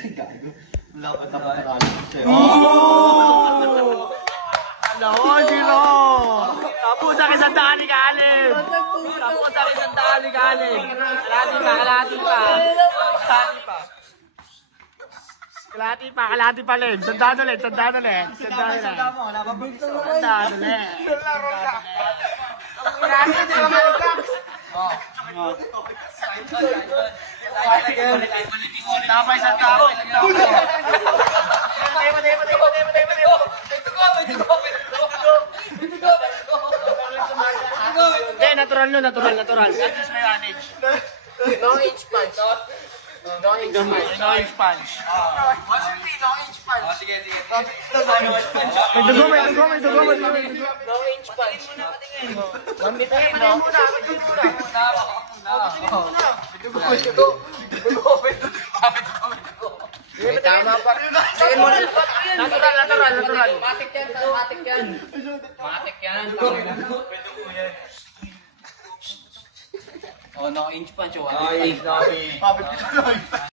Wala pa tapos na. Ako, zero! Tapos sa isang daan ni Kaleb! Tapos sa isang daan ni Kaleb! Kalahati pa, Lem. Sandaan ulit. Sandaan ulit. Tapay sa tao. Hindi, natural. At least may manage. No inch punch. No inch punch. May dugo. No inch punch. Mamitahin mo. Tama pa. Natural. Matik yan. Oh, no inch punch. Ay,